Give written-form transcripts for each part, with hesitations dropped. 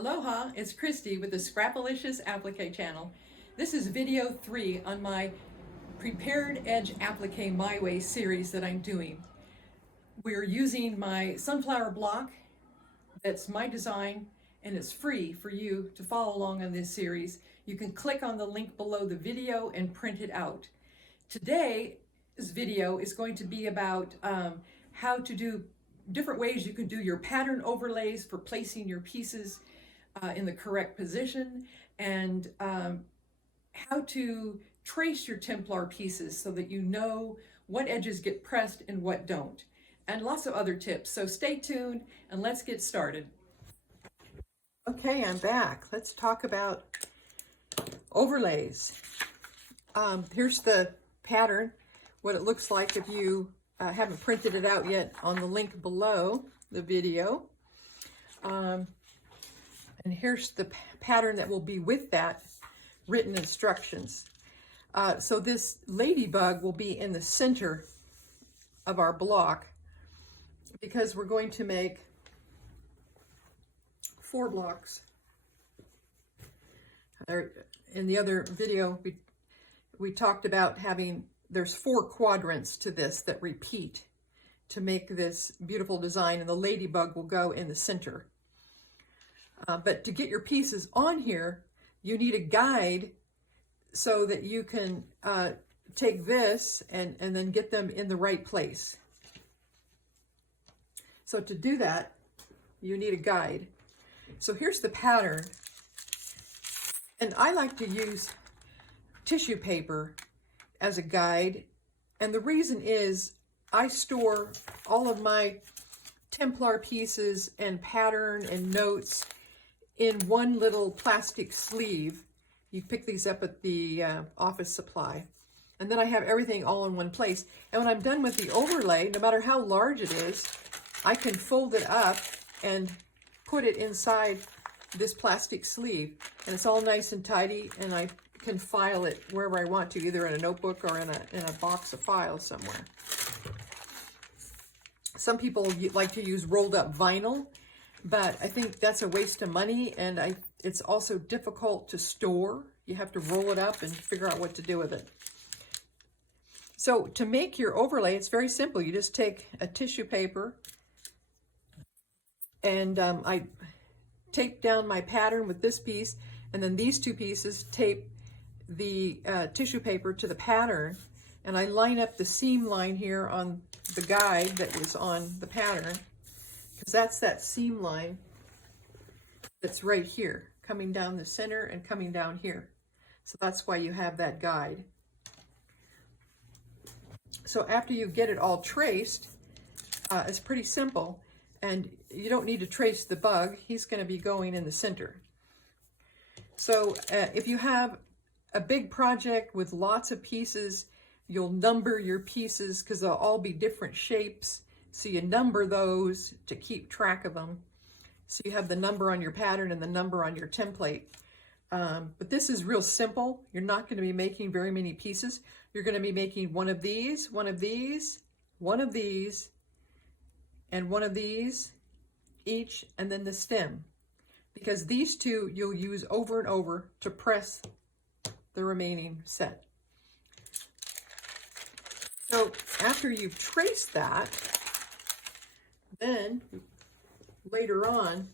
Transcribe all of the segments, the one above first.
Aloha, it's Christy with the Scrap-alicious Applique channel. This is video 3 on my Prepared Edge Applique My Way series that I'm doing. We're using my sunflower block that's my design, and it's free for you to follow along on this series. You can click on the link below the video and print it out. Today's video is going to be about how to do different ways you can do your pattern overlays for placing your pieces in the correct position, and how to trace your Templar pieces so that you know what edges get pressed and what don't, and lots of other tips. So stay tuned and let's get started. Okay, I'm back. Let's talk about overlays. Here's the pattern, what it looks like if you haven't printed it out yet, on the link below the video. And here's the pattern that will be with that written instructions. So this ladybug will be in the center of our block because we're going to make 4 blocks. In the other video, we talked about having, there's 4 quadrants to this that repeat to make this beautiful design, and the ladybug will go in the center. But to get your pieces on here, you need a guide so that you can take this and then get them in the right place. So to do that, you need a guide. So here's the pattern. And I like to use tissue paper as a guide. And the reason is I store all of my Templar pieces and pattern and notes in one little plastic sleeve. You pick these up at the office supply. And then I have everything all in one place. And when I'm done with the overlay, no matter how large it is, I can fold it up and put it inside this plastic sleeve. And it's all nice and tidy, and I can file it wherever I want to, either in a notebook or in a box of files somewhere. Some people like to use rolled up vinyl, but I think that's a waste of money, and it's also difficult to store. You have to roll it up and figure out what to do with it. So to make your overlay, it's very simple. You just take a tissue paper, and I tape down my pattern with this piece, and then these 2 pieces tape the tissue paper to the pattern, and I line up the seam line here on the guide that was on the pattern, because that's that seam line that's right here, coming down the center and coming down here. So that's why you have that guide. So after you get it all traced, it's pretty simple, and you don't need to trace the bug. He's going to be going in the center. So if you have a big project with lots of pieces, you'll number your pieces because they'll all be different shapes. So you number those to keep track of them. So you have the number on your pattern and the number on your template. But this is real simple. You're not going to be making very many pieces. You're going to be making one of these, one of these, one of these, and one of these each, and then the stem. Because these 2 you'll use over and over to press the remaining set. So after you've traced that, then later on,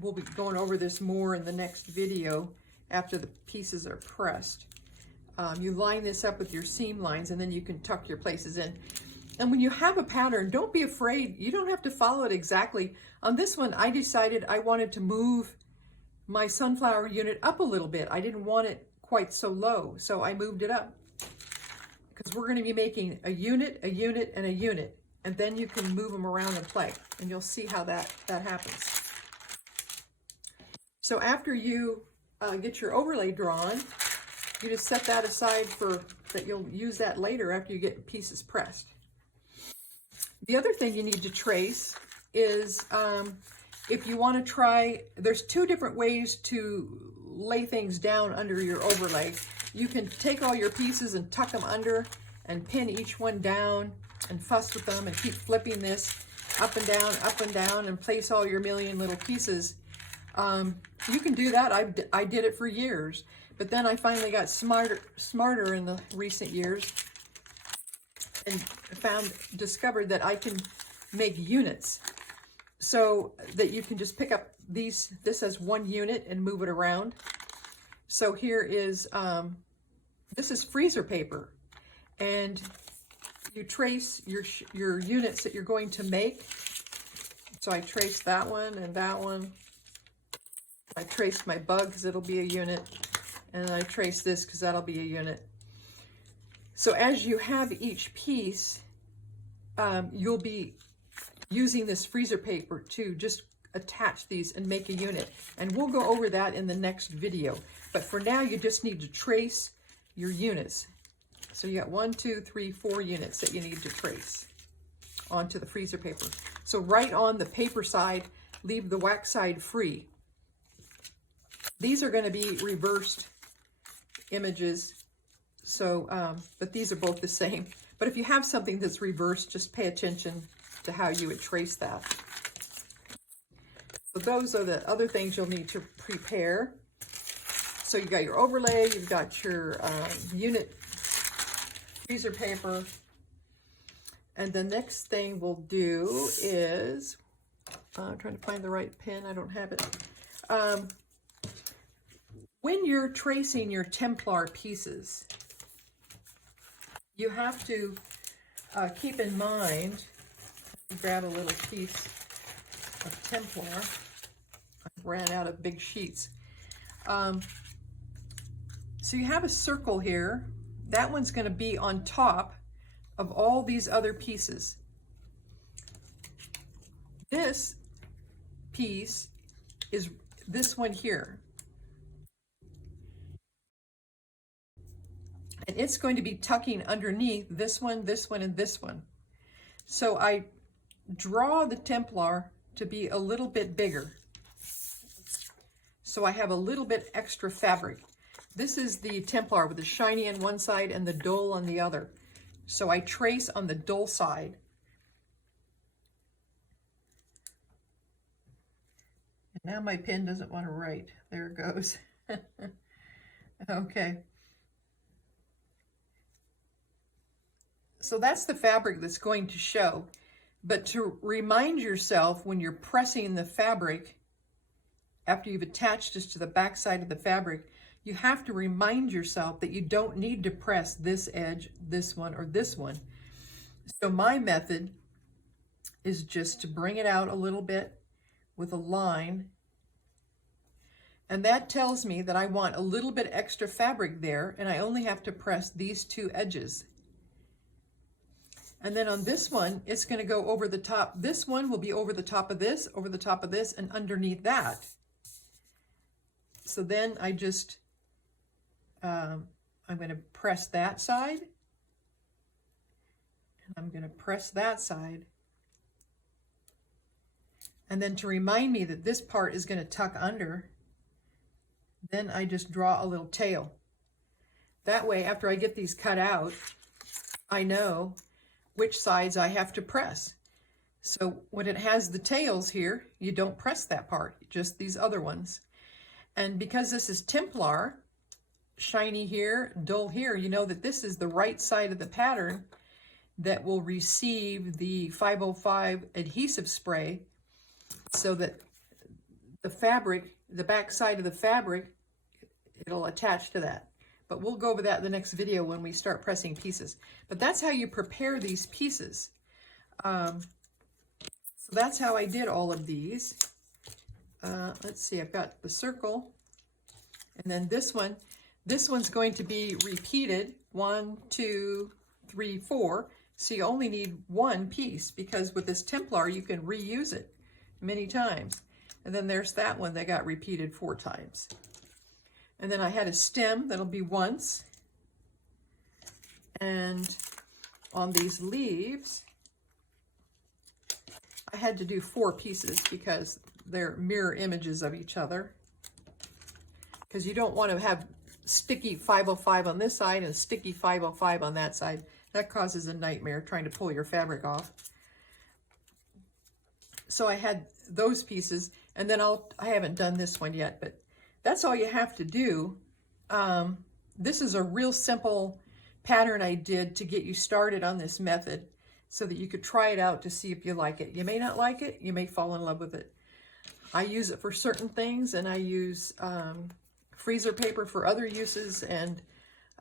we'll be going over this more in the next video after the pieces are pressed. You line this up with your seam lines, and then you can tuck your places in. And when you have a pattern, don't be afraid. You don't have to follow it exactly. On this one, I decided I wanted to move my sunflower unit up a little bit. I didn't want it quite so low, so I moved it up. Because we're going to be making a unit, a unit, and a unit. And then you can move them around and play. And you'll see how that happens. So after you get your overlay drawn, you just set that aside for that. You'll use that later after you get pieces pressed. The other thing you need to trace is if you want to try, there's 2 different ways to lay things down under your overlay. You can take all your pieces and tuck them under and pin each one down and fuss with them and keep flipping this. up and down, and place all your million little pieces. You can do that. I did it for years, but then I finally got smarter in the recent years and discovered that I can make units, so that you can just pick up this as one unit and move it around. So here is, this is freezer paper, and you trace your units that you're going to make. So I traced that one and that one. I traced my bug because it'll be a unit, and I traced this because that'll be a unit. So as you have each piece, you'll be using this freezer paper to just attach these and make a unit. And we'll go over that in the next video. But for now, you just need to trace your units. So you got 1, 2, 3, 4 units that you need to trace onto the freezer paper. So right on the paper side, leave the wax side free. These are going to be reversed images. So, but these are both the same. But if you have something that's reversed, just pay attention to how you would trace that. So those are the other things you'll need to prepare. So you got your overlay, you've got your unit freezer paper. And the next thing we'll do is, I'm trying to find the right pen, I don't have it. When you're tracing your Templar pieces, you have to keep in mind, grab a little piece of Templar. I ran out of big sheets. So you have a circle here. That one's going to be on top of all these other pieces. This piece is this one here. And it's going to be tucking underneath this one, and this one. So I draw the Templar to be a little bit bigger. So I have a little bit extra fabric. This is the Templar with the shiny on one side and the dull on the other. So I trace on the dull side. And now my pen doesn't want to write. There it goes. Okay. So that's the fabric that's going to show. But to remind yourself when you're pressing the fabric, after you've attached this to the back side of the fabric, you have to remind yourself that you don't need to press this edge, this one, or this one. So my method is just to bring it out a little bit with a line. And that tells me that I want a little bit extra fabric there, and I only have to press these two edges. And then on this one, it's going to go over the top. This one will be over the top of this, and underneath that. So then I just, I'm going to press that side, and I'm going to press that side. And then to remind me that this part is going to tuck under, then I just draw a little tail. That way, after I get these cut out, I know which sides I have to press. So when it has the tails here, you don't press that part, just these other ones. And because this is Templar, shiny here, dull here, you know that this is the right side of the pattern that will receive the 505 adhesive spray, so that the fabric, the back side of the fabric, it'll attach to that. But we'll go over that in the next video when we start pressing pieces. But that's how you prepare these pieces. So that's how I did all of these. Let's see, I've got the circle. And then this one's going to be repeated, 1, 2, 3, 4. So you only need one piece, because with this Templar, you can reuse it many times. And then there's that one that got repeated 4 times. And then I had a stem that'll be once. And on these leaves, I had to do 4 pieces because they're mirror images of each other. Because you don't want to have sticky 505 on this side and sticky 505 on that side. That causes a nightmare trying to pull your fabric off. So I had those pieces, and then I haven't done this one yet, but that's all you have to do. This is a real simple pattern I did to get you started on this method so that you could try it out to see if you like it. You may not like it, you may fall in love with it. I use it for certain things, and I use freezer paper for other uses, and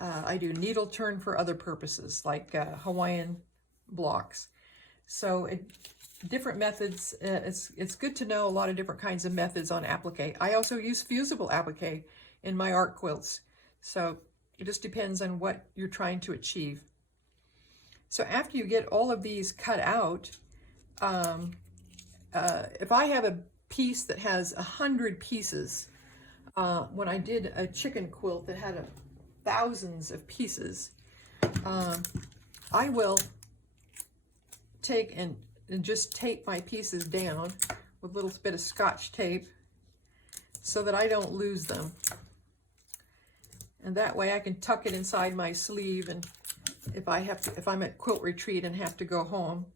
I do needle turn for other purposes, like Hawaiian blocks. So different methods, it's good to know a lot of different kinds of methods on applique. I also use fusible applique in my art quilts. So it just depends on what you're trying to achieve. So after you get all of these cut out, if I have a piece that has 100 pieces, when I did a chicken quilt that had thousands of pieces, I will take and just tape my pieces down with a little bit of Scotch tape so that I don't lose them. And that way I can tuck it inside my sleeve, and if I'm at quilt retreat and have to go home.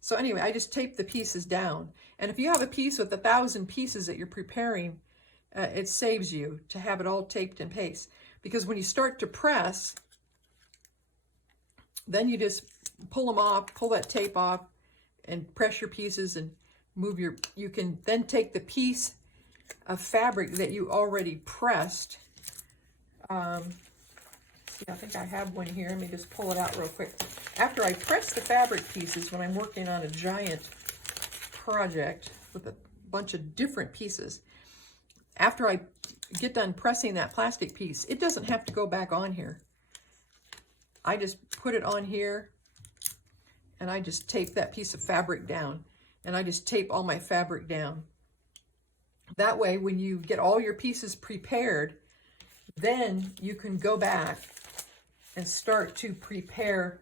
So anyway, I just tape the pieces down. And if you have a piece with 1,000 pieces that you're preparing, it saves you to have it all taped in place. Because when you start to press, then you just pull them off, pull that tape off, and press your pieces and move you can then take the piece of fabric that you already pressed. I think I have one here. Let me just pull it out real quick. After I press the fabric pieces, when I'm working on a giant project with a bunch of different pieces, after I get done pressing that plastic piece, it doesn't have to go back on here. I just put it on here, and I just tape that piece of fabric down, and I just tape all my fabric down. That way, when you get all your pieces prepared, then you can go back and start to prepare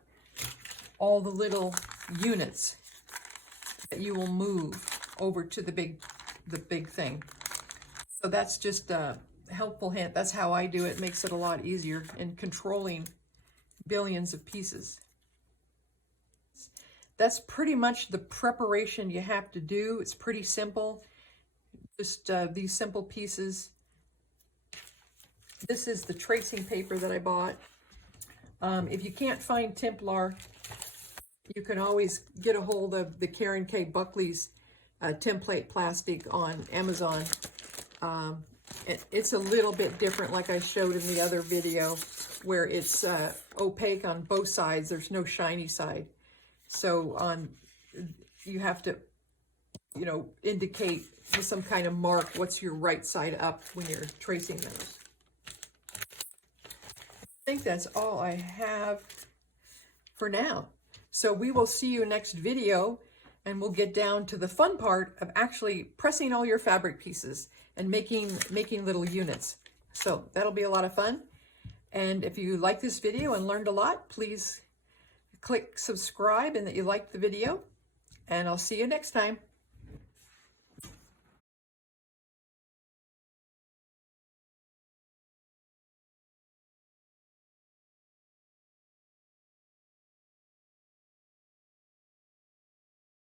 all the little units that you will move over to the big thing. So that's just a helpful hint. That's how I do it. It makes it a lot easier in controlling billions of pieces. That's pretty much the preparation you have to do. It's pretty simple. Just these simple pieces. This is the tracing paper that I bought. If you can't find Templar, you can always get a hold of the Karen K. Buckley's template plastic on Amazon. It's a little bit different, like I showed in the other video, where it's opaque on both sides. There's no shiny side. So you have to, indicate with some kind of mark what's your right side up when you're tracing those. I think that's all I have for now. So we will see you next video, and we'll get down to the fun part of actually pressing all your fabric pieces and making little units. So that'll be a lot of fun. And if you like this video and learned a lot, please click subscribe and that you liked the video. And I'll see you next time.